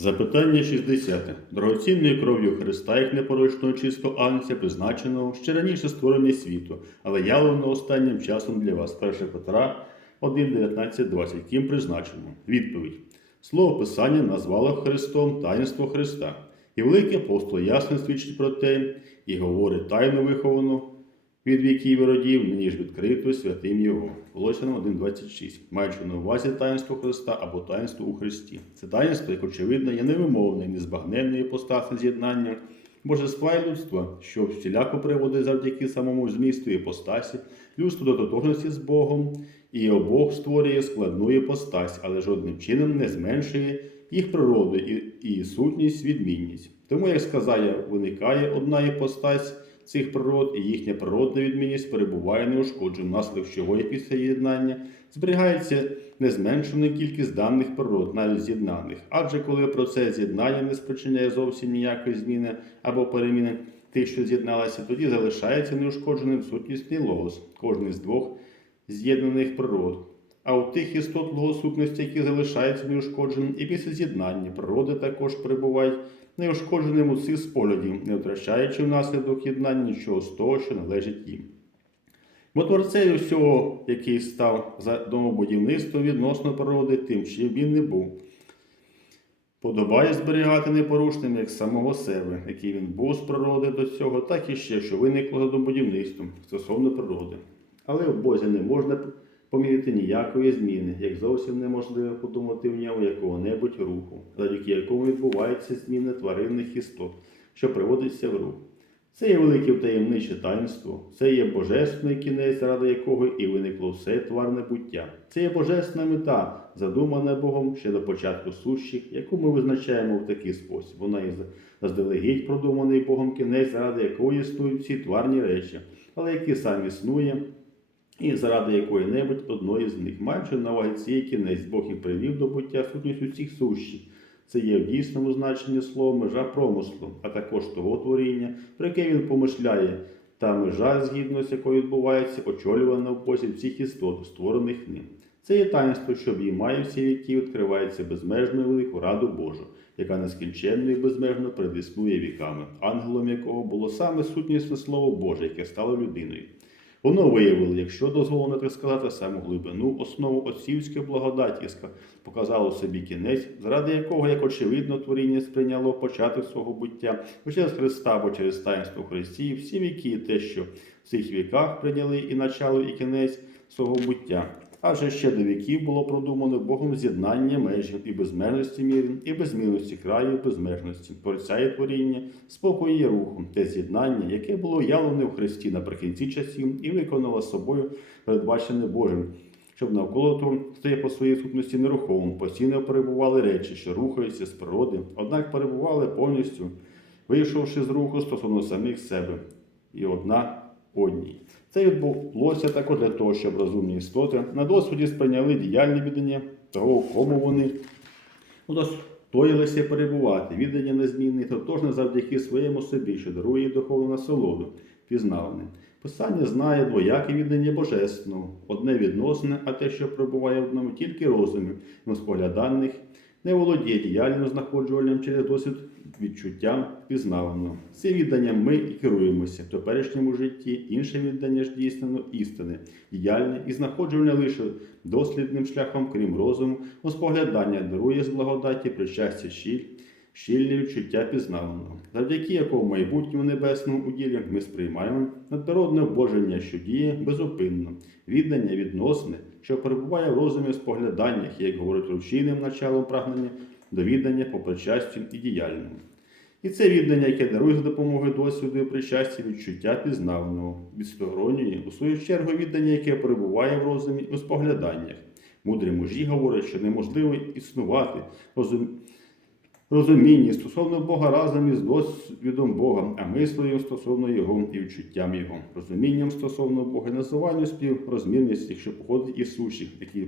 Запитання 60. Дорогоцінною кров'ю Христа, як непорочного чистого Агнця, призначеного ще раніше створення світу, але явлено останнім часом для вас. 1 Петра 1, 19, 20. Ким призначено? Відповідь. Слово Писання назвало Христом таїнство Христа. І великий апостол ясно свідчить про те, і говорить тайну виховану від віків і родів, нині ж відкрито святим Його. Колосянам 1.26. Маючи на увазі таїнство Христа або таїнство у Христі. Це таїнство, як очевидно, є невимовне, незбагненне іпостасне з'єднання божества і людства, що всіляко приводить завдяки самому змісту іпостасі, людство до тотожності з Богом, і обох створює складну іпостась, але жодним чином не зменшує їх природу і, і сутність, відмінність. Тому, як сказає, виникає одна іпостась цих природ, і їхня природна відмінність перебуває неушкодженою, внаслідок чого і після єднання зберігається незменшена кількість даних природ, навіть з'єднаних. Адже коли процес з'єднання не спричиняє зовсім ніякої зміни або переміни тих, що з'єдналися, тоді залишається неушкодженим сутнісний логос, кожний з двох з'єднаних природ. А у тих істот логосутності, які залишаються неушкодженим, і після з'єднання природи також перебувають неушкодженим усіх споглядів, не втрачаючи внаслідок єднання нічого з того, що належить їм. Бо творцею всього, який став за домобудівництво відносно природи, тим, чим він не був. Подобає зберігати непорушним як самого себе, який він був з природи до цього, так і ще, що виникло за домобудівництвом стосовно природи. Але в Бозі не можна помітити ніякої зміни, як зовсім неможливо подумати в ньому якого-небудь руху, завдяки якому відбувається зміна тваринних істот, що приводиться в рух. Це є велике втаємниче таїнство, це є божественний кінець, заради якого і виникло все тварне буття. Це є божественна мета, задумана Богом ще до початку сущих, яку ми визначаємо в такий спосіб. Вона є заздалегідь продуманий Богом кінець, заради якого існують всі тварні речі, але який сам існує, і заради якої-небудь одної з них, маючи на увазі цей кінець, Бог і привів до буття сутність усіх сущих. Це є в дійсному значенні слова межа промислу, а також того творіння, про яке він помишляє, та межа, згідно з якою відбувається, очолювана в Бозі всіх істот, створених ним. Це є таїнство, що обіймає всі віки, відкривається безмежною велику раду Божу, яка нескінченно і безмежно предіснує віками, ангелом якого було саме сутнісне Слово Боже, яке стало людиною. Воно виявило, якщо дозволено так сказати, саму глибину, основу отцівської благодаті показало собі кінець, заради якого, як очевидно, творіння сприйняло початок свого буття, бо через Христа або через таїнство Христі, всі віки, те, що в цих віках прийняли і начало, і кінець свого буття. Адже ще до віків було продумано Богом з'єднання межів і безмежності мірів, і безмірності краю, і безмежності, творця і творіння, спокою і руху, те з'єднання, яке було явлене в Христі наприкінці часів і виконало собою передбачене Божим, щоб навколо того стає по своїй сутності нерухомим, постійно перебували речі, що рухаються з природи, однак перебували повністю, вийшовши з руху стосовно самих себе, і одна одній. Це відбулося також для того, щоб розумні істоти на досвіді сприйняли діяльне віддання того, кому вони удостоїлися перебувати. Віддання незмінне, тотожне завдяки своєму собі, що дарує їй духовну насолоду, пізнаване. Писання знає двояке віддання божественного, одне відносне, а те, що перебуває в одному тільки розумі, спогляданих, не володіє діяльним знаходжуванням через досвід відчуттям пізнаваного. Цим відданням ми і керуємося. В теперішньому житті, інше віддання ж дійснено істини, діяльне і знаходжування лише дослідним шляхом, крім розуму, споглядання дарує з благодаті причастя щіль, щільне відчуття пізнаваного, завдяки якому майбутньому небесному уділі ми сприймаємо надприродне вбоження, що діє безупинно, віддання відносне, що перебуває в розумі спогляданнях, як говорить рушійним началом прагнення до віддання по причастю і діяльному. І це віддання, яке дарує за допомогою досвіду і причастя відчуття пізнаваного, відсторонює, у свою чергу віддання, яке перебуває в розумі у спогляданнях. Мудрі мужі говорять, що неможливо існувати розум... розумінні стосовно Бога разом із досвідом Бога, а мислею стосовно Його і відчуттям Його, розумінням стосовно Бога, називанню співрозмірності, що походить із сущих, які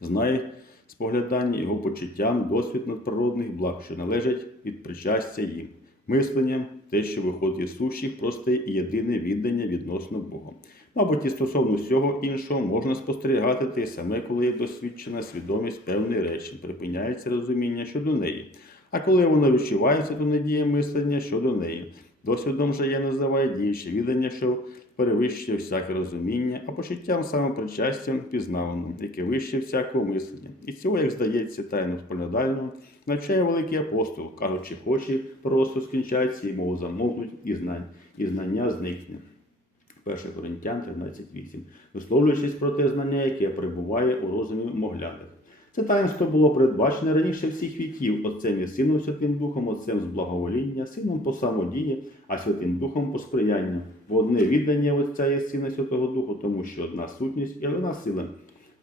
знають споглядання його почуттям, досвід надприродних благ, що належать від причастя їм, мисленням, те, що виходить із сущих, просте і єдине віддання відносно Бога. Мабуть, і стосовно всього іншого можна спостерігати те саме, коли є досвідчена свідомість певної речі, припиняється розуміння щодо неї. А коли воно відчувається, то не діє мислення щодо неї. Досвідом же я називаю діюче віддання, що перевищує всяке розуміння, а почуттям самопричастям пізнаваним, яке вище всякого мислення. І цього, як здається, тайно споглядального, навчає великий апостол, кажучи, хоче просто скінчаться, і мов замовкнуть, і знань, і знання зникне. 1 Коринтян 13.8, висловлюючись про те знання, яке перебуває у розумі могляних. Це таїнство було передбачене раніше всіх віків, Отцем і Сином Святим Духом, Отцем з благовоління, Сином по самодії, а Святим Духом по сприянню. Бо одне віддання Отця і Сина Святого Духу, тому що одна сутність і одна сила.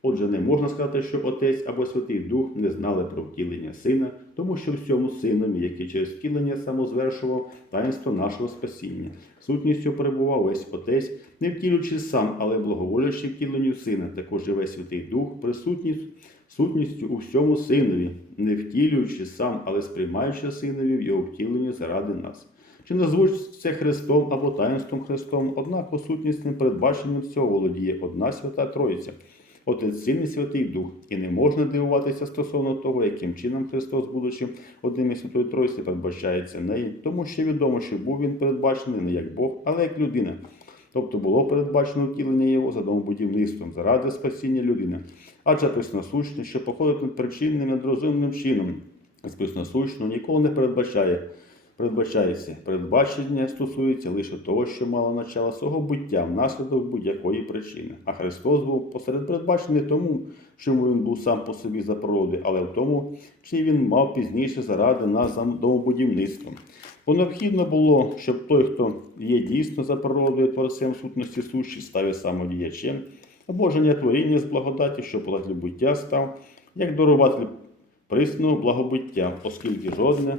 Отже, не можна сказати, що Отець або Святий Дух не знали про втілення Сина, тому що всьому Синові, який через втілення самозвершував таїнство нашого спасіння. Сутністю перебував весь Отець, не втілюючи сам, але благоволячи втіленню Сина, також і весь Святий Дух, присутність сутністю у всьому Синові, не втілюючи сам, але сприймаючи Синові в його втіленні заради нас. Чи назвуть це Христом або таїнством Христом, однак сутнісним передбаченням цього володіє одна свята Троїця. Отець Син Святий Дух, і не можна дивуватися стосовно того, яким чином Христос, будучи одним із Святої Тройці, передбачається неї, тому що відомо, що був він передбачений не як Бог, але як людина. Тобто було передбачено втілення його за домобудівництвом заради спасіння людини, адже пресносущне, що походить над причинним надрозумним чином, з пресносущного ніколи не передбачає. Передбачається, передбачення стосується лише того, що мало начало свого буття внаслідок будь-якої причини. А Христос був посеред передбачений тому, чому він був сам по собі за природи, але в тому, чи він мав пізніше заради нас за домобудівництвом. Бо необхідно було, щоб той, хто є дійсно за природою творцем сутності сущі, став самодіячем, а Боження творіння з благодаті, що полаглі буття став, як даруватель присного благобуття, оскільки жодне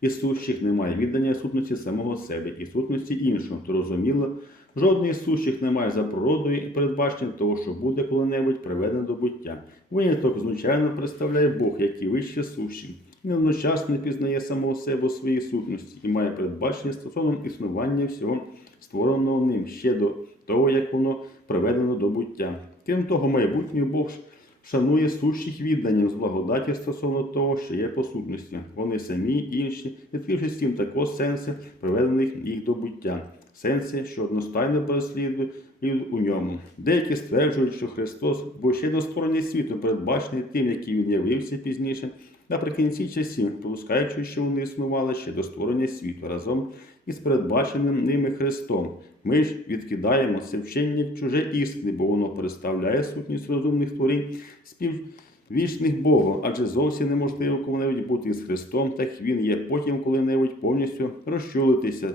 із сущих немає віддання сутності самого себе і сутності іншого, то розуміло, жодний із сущих немає за природою і передбачення того, що буде коли-небудь приведено до буття. Виняток, звичайно, представляє Бог, який вище сущий. Він одночасно не пізнає самого себе у своїй сутності і має передбачення стосовно існування всього створеного ним ще до того, як воно приведено до буття. Крім того, майбутній Бог шанує сущих відданням з благодаті стосовно того, що є по сутності. Вони самі інші, відкривши всім також сенси, приведених їх до буття, сенси, що одностайно переслідують у ньому. Деякі стверджують, що Христос був ще до створення світу, передбачений тим, який він явився пізніше, наприкінці часів, допускаючи, що вони існували ще до створення світу разом із передбаченим ними Христом. Ми ж відкидаємо це вчення чуже істини, бо воно представляє сутність розумних творінь співвічних Богу, адже зовсім неможливо коли-небудь бути з Христом, так він є потім коли-небудь повністю розчулитися,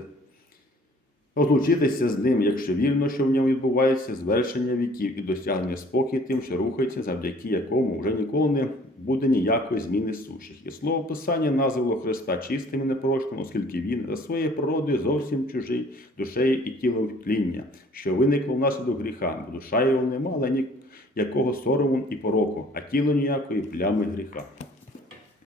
розлучитися з ним, якщо вірно, що в ньому відбувається звершення віків і досягнення спокій тим, що рухається, завдяки якому вже ніколи не буде ніякої зміни сущих. І слово Писання назвало Христа чистим і непорочним, оскільки він за своєю природою зовсім чужий душею і тілом тління, що виникло внаслідок гріха, бо душа його не мала ніякого сорому і пороку, а тіло ніякої плями гріха.